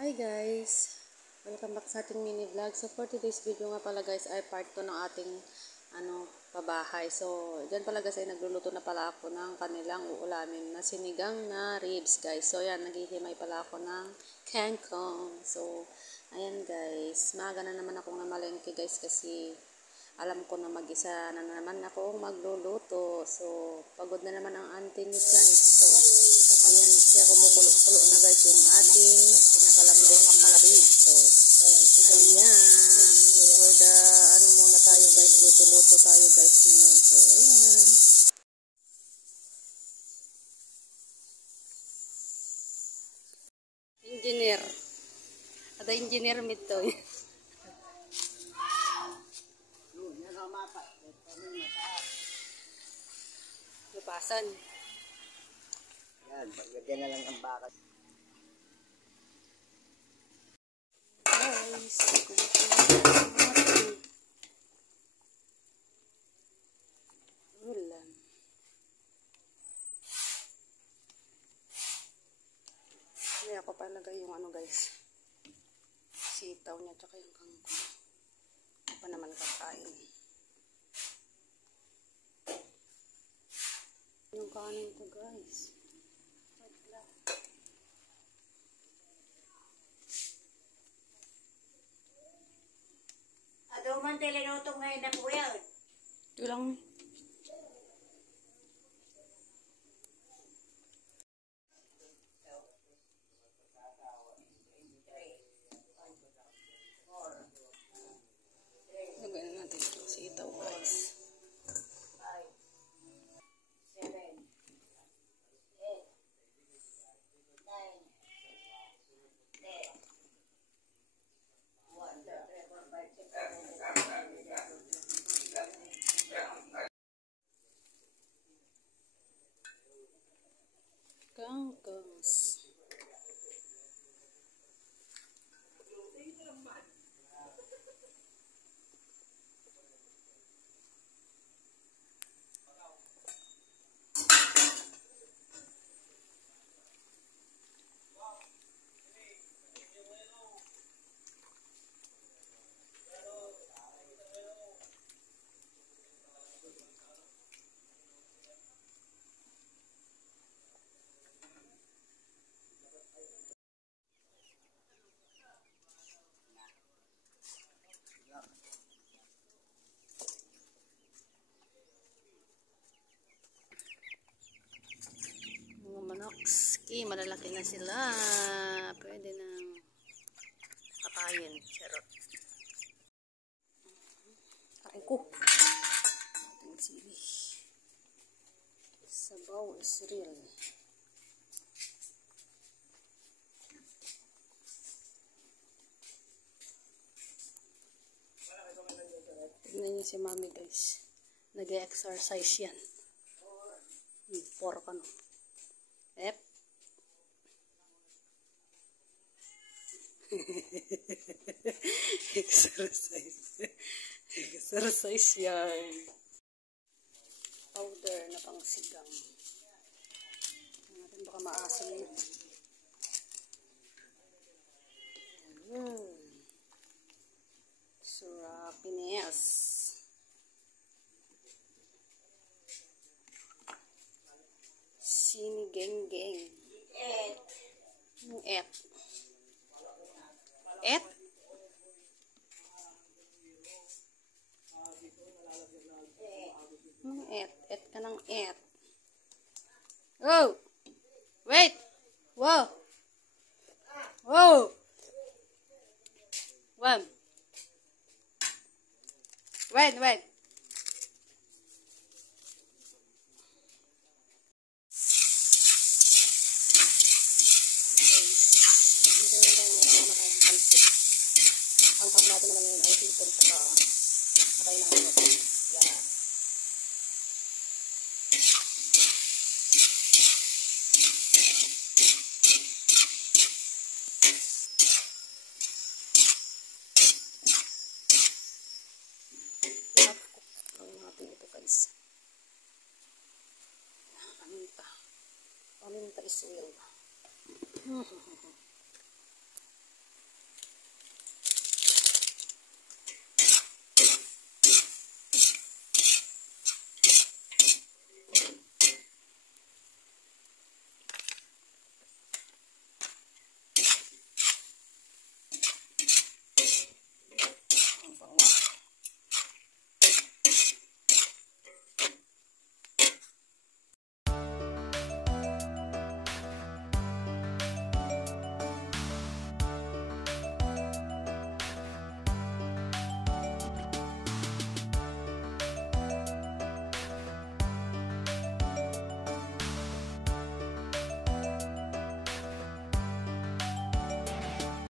Hi guys! Welcome back sa ating mini vlog. So for today's video nga pala guys ay part 2 ng ating pabahay. So dyan pala guys ay nagluluto na pala ako ng kanilang uulamin na sinigang na ribs guys. So yan, naghihimay pala ako ng kangkong. So ayan guys, maaga na naman akong namalengke guys kasi alam ko na mag-isa na naman akong magluluto. So pagod na naman ang auntie niyo guys. So ayan siya, kumukulo-kulo na guys yung ating pinapalambot na ribs. So ayan, for the muna tayo guys, luto-luto tayo guys ngayon. So ayan, engineer, ada engineer mito. Lupasan. Yan, paglagyan na lang ng bakal. Guys, ulam. May ako palagay yung guys, sitaw niya tsaka yung kangkong. Ako pa naman kakain. Yung kanin ko guys. Wait lang. Ado man telenotong ngayon na kuya. Ito lang. Lagyan natin itong sitaw guys. Kangkongs. Mga manokski, malalaki na sila. Pwede nang kakain. Charot. Kain ko. Ating sili. Sabaw is real. Tignan niyo si mami guys. Nag-exercise yan. Pork ano. Ep. Exercise. Exercise yan. Powder na pang sigang. Natin baka maasim yun. Syrupiness. Sinigeng-geng. Et. Et? Et. Et ka ng et. Oh! Wait! Whoa! Whoa! Wait. Wait. Ang tawag natin naman yun ay sipon sa patay na ano. Yan. Gawin natin ito guys. Paminta. Paminta is oil.